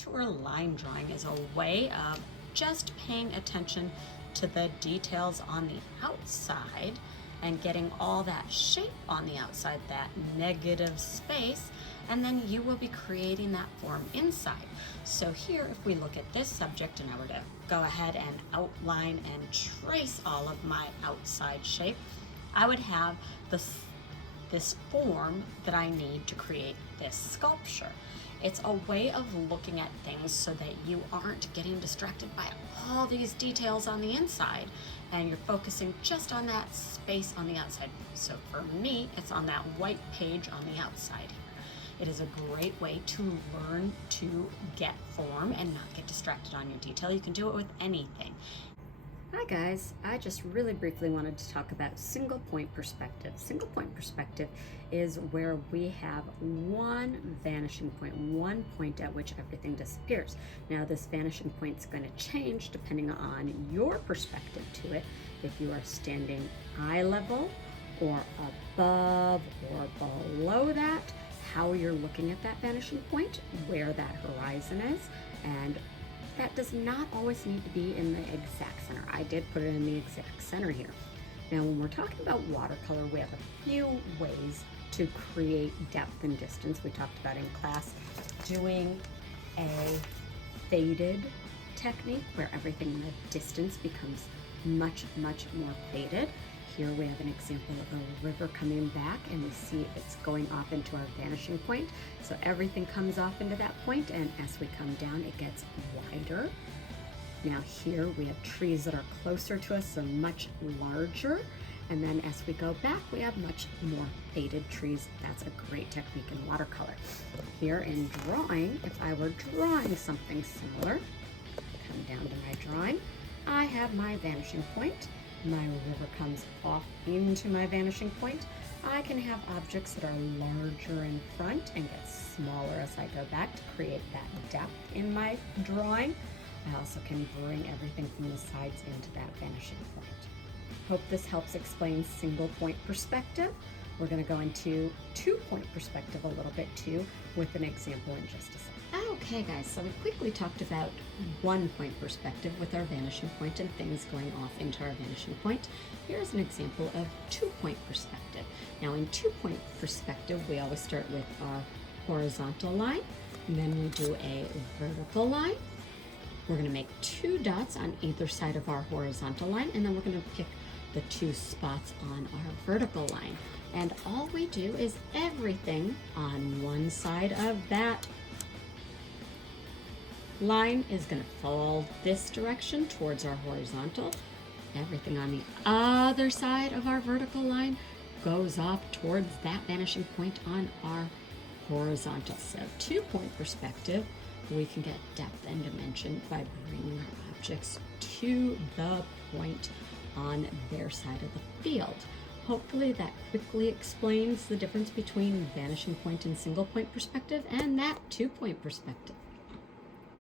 contour line drawing is a way of just paying attention to the details on the outside and getting all that shape on the outside, that negative space, and then you will be creating that form inside. So here, if we look at this subject and I were to go ahead and outline and trace all of my outside shape, I would have this form that I need to create this sculpture. It's a way of looking at things so that you aren't getting distracted by all these details on the inside and you're focusing just on that space on the outside. So for me, it's on that white page on the outside here. It is a great way to learn to get form and not get distracted on your detail. You can do it with anything. Hi guys, I just really briefly wanted to talk about single point perspective. Single point perspective is where we have one vanishing point, one point at which everything disappears. Now this vanishing point is going to change depending on your perspective to it. If you are standing eye level or above or below that, how you're looking at that vanishing point, where that horizon is, and that does not always need to be in the exact center. I did put it in the exact center here. Now, when we're talking about watercolor, we have a few ways to create depth and distance. We talked about in class doing a faded technique where everything in the distance becomes much, much more faded. Here we have an example of a river coming back and we see it's going off into our vanishing point. So everything comes off into that point, and as we come down, it gets wider. Now here we have trees that are closer to us, so much larger. And then as we go back, we have much more faded trees. That's a great technique in watercolor. Here in drawing, if I were drawing something similar, come down to my drawing, I have my vanishing point. My river comes off into my vanishing point. I can have objects that are larger in front and get smaller as I go back to create that depth in my drawing. I also can bring everything from the sides into that vanishing point. Hope this helps explain single point perspective. We're going to go into 2-point perspective a little bit too with an example in just a second. Okay guys, so we quickly talked about 1-point perspective with our vanishing point and things going off into our vanishing point. Here's an example of 2-point perspective. Now in 2-point perspective, we always start with our horizontal line, and then we do a vertical line. We're going to make 2 dots on either side of our horizontal line, and then we're going to pick the 2 spots on our vertical line. And all we do is everything on one side of that line is going to fall this direction towards our horizontal. Everything on the other side of our vertical line goes off towards that vanishing point on our horizontal. So 2-point perspective, we can get depth and dimension by bringing our objects to the point on their side of the field. Hopefully that quickly explains the difference between vanishing point and single point perspective and that 2-point perspective.